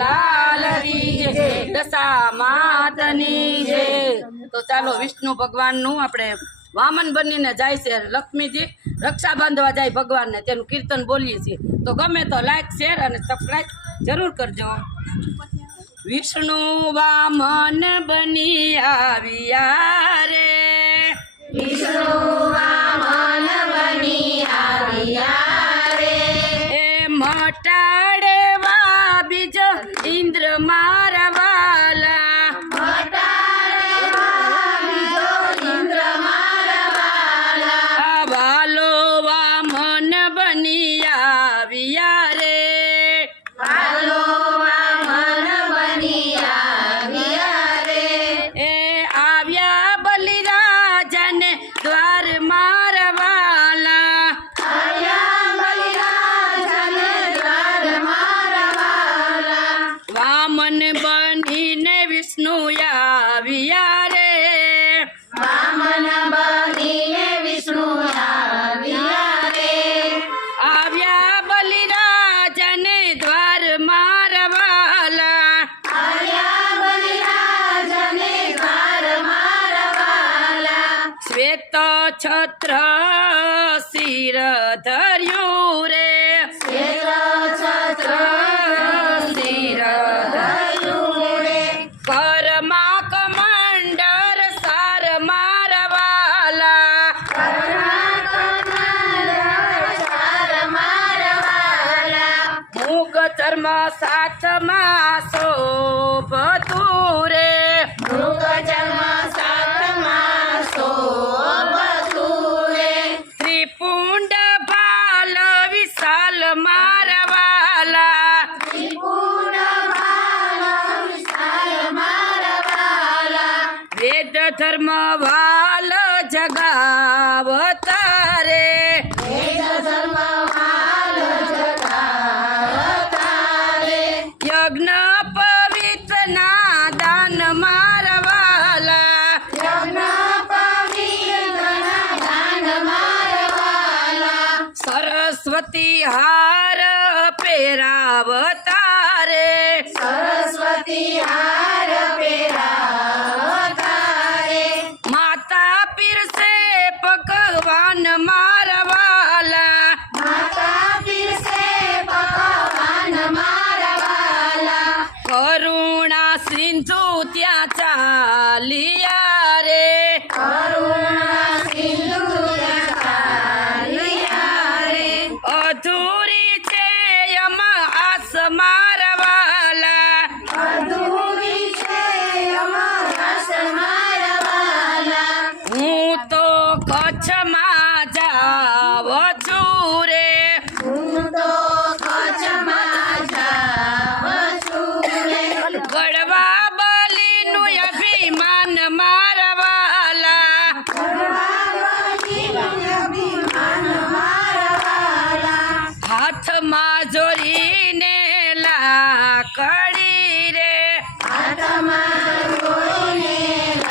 લાલ કી જય, દશા માતની જય। તો ચાલો વિષ્ણુ ભગવાનનું આપણે વામન બનીને જાય છે લક્ષ્મીજી રક્ષા બાંધવા જાય ભગવાનને, તેનું કીર્તન બોલીએ છીએ। તો ગમે તો લાઈક શેર અને સબસ્ક્રાઈબ જરૂર કરજો। વિષ્ણુ વામન બની આવ્યા રે, વિષ્ણુ વામન બની આવ્યા રે, એ મટાડવા બીજ ઇન્દ્ર મારા વાલા, મટાડવા બીજો ઇન્દ્ર મારા વાલા, વાલો વામન બની આવ્યા રે, વાલો વામન બની આવ્યા રે, એ આવ્યા બલિરાજને દ્વાર મારા વાલા, આવ્યા બલિરાજને દ્વાર મારા વાલા, વામન બનીને વિષ્ણુ આવ્યા રે, વામન બનીને વિષ્ણુ આવ્યા રે, આવ્યા બલિરાજને દ્વાર મારા વાલા, આવ્યા બલિરાજને દ્વાર મારા વાલા, શ્વેત છત્ર શિર ધર્યું રે, શ્વેત છત્ર શિર ધર્યું રે, કરમાં કમંડર સાર મારા વાલા, ચાર મારા વાલા, મૂગ ચર્મ સાથમાં શોભતું રે, મૃગ જન્મ સાતમા શોભતું રે, ત્રિપુંડ ભાલ વિશાલ મારા વાલા, ત્રિપુર ભાલ વિશાલ મારા વાલા, વેદ ધર્મ વાલ જગાવતા રે, વેદ ધર્મ વાલ જગાવતા રે, યજ્ઞ પવિત્રના દાન મારા વાલા, યજ્ઞ પવિત્રના દાન મારા વાલા, સરસ્વતી હાર પહેરાવતા રે, સરસ્વતી હાર પહેરાવતા રે, માતા પીરસે ભગવાન મારા વાલા, માતા પીરસે ભગવાન મારા વાલા, કરુણા સિંધુ ત્યાં ચાલિયા રે, કરુણા સિંધુ ચાલિયા રે, અધૂરી છે યમ આસ મારા વાલા, અધૂરી છે અમારા મારા વાલા, હું તો કચ્છમાં જાઉં છું રે, હું તો કચ્છમાં જાઉં છું રે, ગળવા બલીનું અભિમાન મારા વાલા, ગરબાનું અભિમાન મારા વાલા, હાથમાં જોડીને લાકડી રે, હાથમાં જોઈને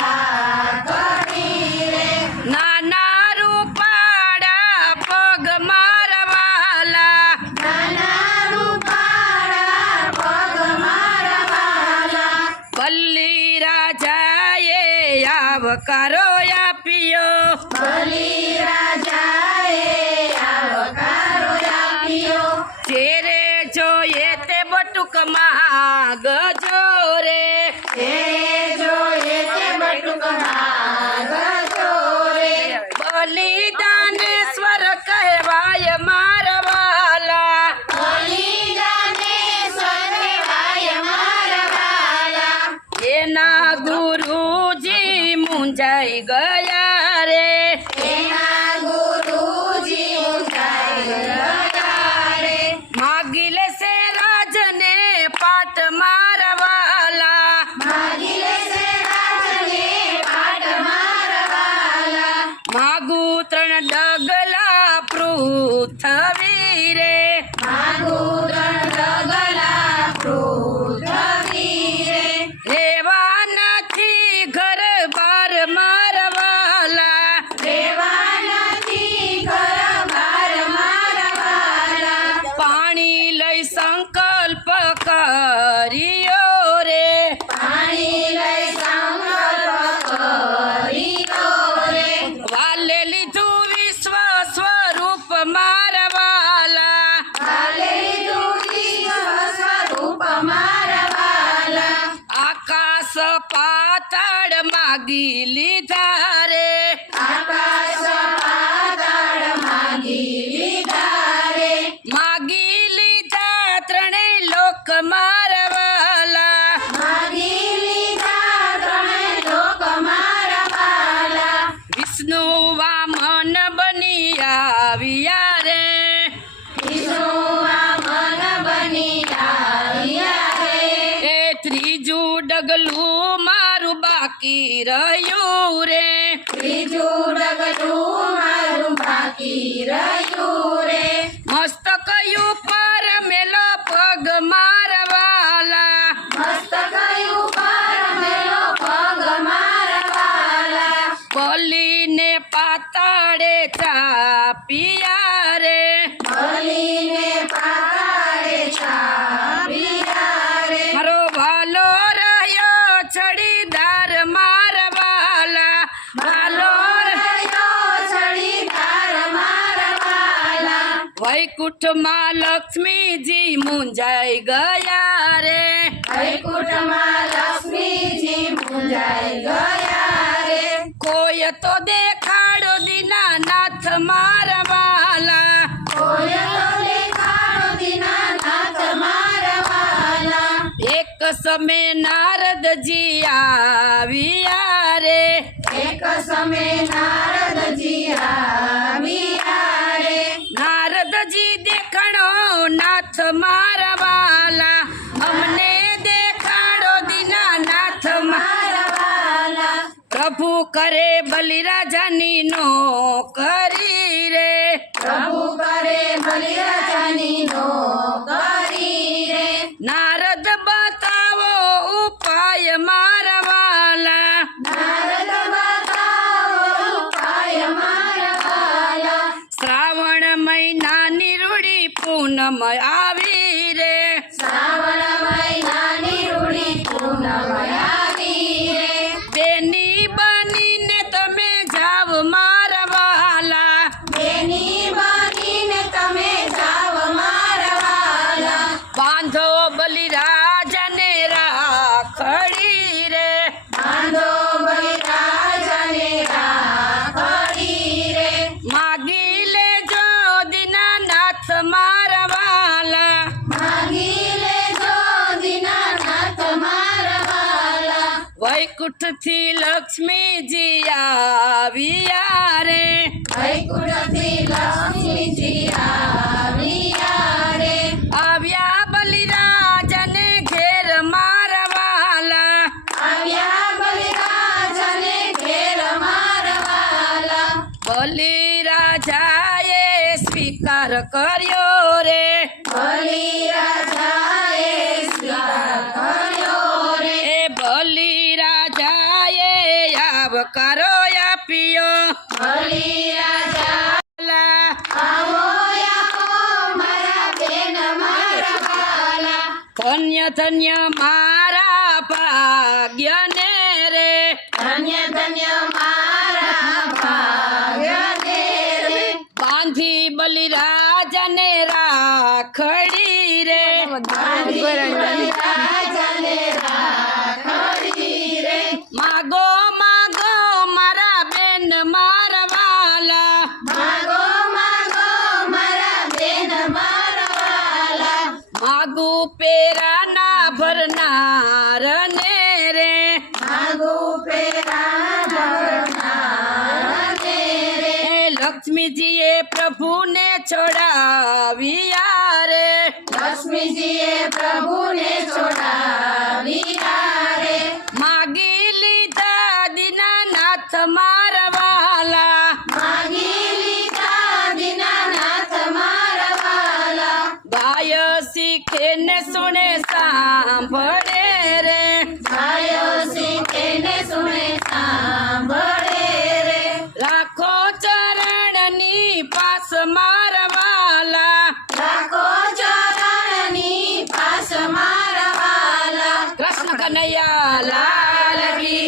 લાકડી રે, નાના રૂપાડા પગ મારા વાલા, નાના રૂપાળા પગ મારા વાલા, બલ્લી રાજાએ આવકારો આપ્યો, બલિરાજાએ આવકારો આપ્યો, જેરે જોઈએ તે બટુક માગજો રે, તે જોઈએ તે બટુક માગજો રે, બલિદાનેશ્વર કહેવાય મારા વાલા, બલિદાનેશ્વર કહેવાય મારા વાલા, એના ગુરુજી મુંજાઈ ગયા રે, એના ગુરુજી ઊંચાઈ ગયા રે, માગી લેશે રાજને પાટ મારા વાલા, માગી લેશે રાજને પાટ મારા વાલા, માગું 3 ડગલા પૃથ્વી રે, માગું ડગલા પૃથ્વી રે, રેવા નથી ઘર બાર મારા કર્યો રે પાણી લઈ સંકલ્પ કર્યો રે વાલે લીધું વિશ્વ સ્વરૂપ મારા વાલા કાલે લીધું સ્વરૂપ મારા વાલા આકાશ પાતાળ માગી લીધા રે આકાશ પાતાળ માગી લીધા રે માગી લીધા ત્રણેય લોક મારા વાલા માગી લીધા ત્રણેય લોક મારા વાલા વિષ્ણુ વામન બની આવ્યા રે વિષ્ણુમાં મન બની આવ્યા રે એ ત્રીજું ડગલું મારું બાકી રહ્યું રે ત્રીજું ડગલું મારું બાકી રહ્યું રે મસ્તક ઉપર મેલો પગ મારા વાલા મસ્તક ઉપર મેલો પગ મારા વાલા બલીને પાતાળે ચાપિયા રે બલીને પાતાળે ચાપ્યા રે મારો વાલો રહ્યો છડીદાર મારા વાલા વાલો રહ્યો છડીદાર મારા વાલા વૈકુંઠમાં લક્ષ્મીજી મુંજાઈ ગયા રે વૈકુંઠમાં લક્ષ્મીજી મૂંઝાઈ ગયા રે કોઈ તો દેખાડો દીનાનાથ મારા વાલા કોઈ તો દેખાડો દીનાનાથ મારા વાલા એક સમય નારદજી આવ્યા રે એક સમય નારદજી આવ્યા રે નારદજી દેખાડો નાથ મારા વાલા અમને દેખાડો દીનાનાથ મારા વાલા પ્રભુ કરે બલિરાજાની નોકરી રે પ્રભુ કરે બલિરાજાની નોકરી રે નારદ બતાવો ઉપાય મારા વાલા નારદ બતાવો ઉપાય મારા વાલા શ્રાવણ મહિનાની રૂડી પૂનમ આવી રે શ્રાવણ મહિનાની રૂડી પૂનમ આવી રે બેની બનીને તમે જાવ મારા વાલા બેની બનીને તમે જાવ મારા વાલા બાંધો બલિરાજાને રાખડી રે બાંધો બલિરાજાને રાખડી રે માગી લેજો દીનાનાથ મારા વાલા માગી લેજો દીનાનાથ મારા વાલા વૈકુંઠથી લક્ષ્મીજી આવ્યા રે વૈકુંઠથી લક્ષ્મીજી આવ્યા રે આવ્યા બલિરાજાને ઘેર મારા વાલા આવ્યા બલિરાજાને ઘેર મારા વાલા બલિરાજાએ સ્વીકાર કર્યો રે બલિરાજાએ સ્વીકાર કર્યો રે એ બલિરાજાએ આવકારો આપ્યો બલિરાજા વાલા આવો આવો મારા બેન મારા વાલા ધન્ય ધન્ય મારા ભાગ્યને રે ધન્ય ધન્ય મારા ભાગ્યને રે બાંધી બલિરાજાને રાખડી રે બલિરાજાને રાખડી રે માગો માગો મારા બેન મારા વાલા માગો માગો મારા બેન મારા વાલા માગુ પેરાના ભરનાર ને રે માગો પેરા ભરનારને રે એ લક્ષ્મીજીએ પ્રભુને છોડાવ્યા રે લક્ષ્મીજીએ પ્રભુને છોડાવ્યા રે માગી લીધા દીનાનાથ મારા વાલા માગી લીધા દીનાનાથ મારા વાલા ગાય શીખે ને સુણે સાંભળે રે ગાયો શીખે ને સુણે સાંભળે રે રાખો ચરણની પાસ મારા વાલા રાખો ચરણની પાસ મારા વાલા કનૈયા લાલ કી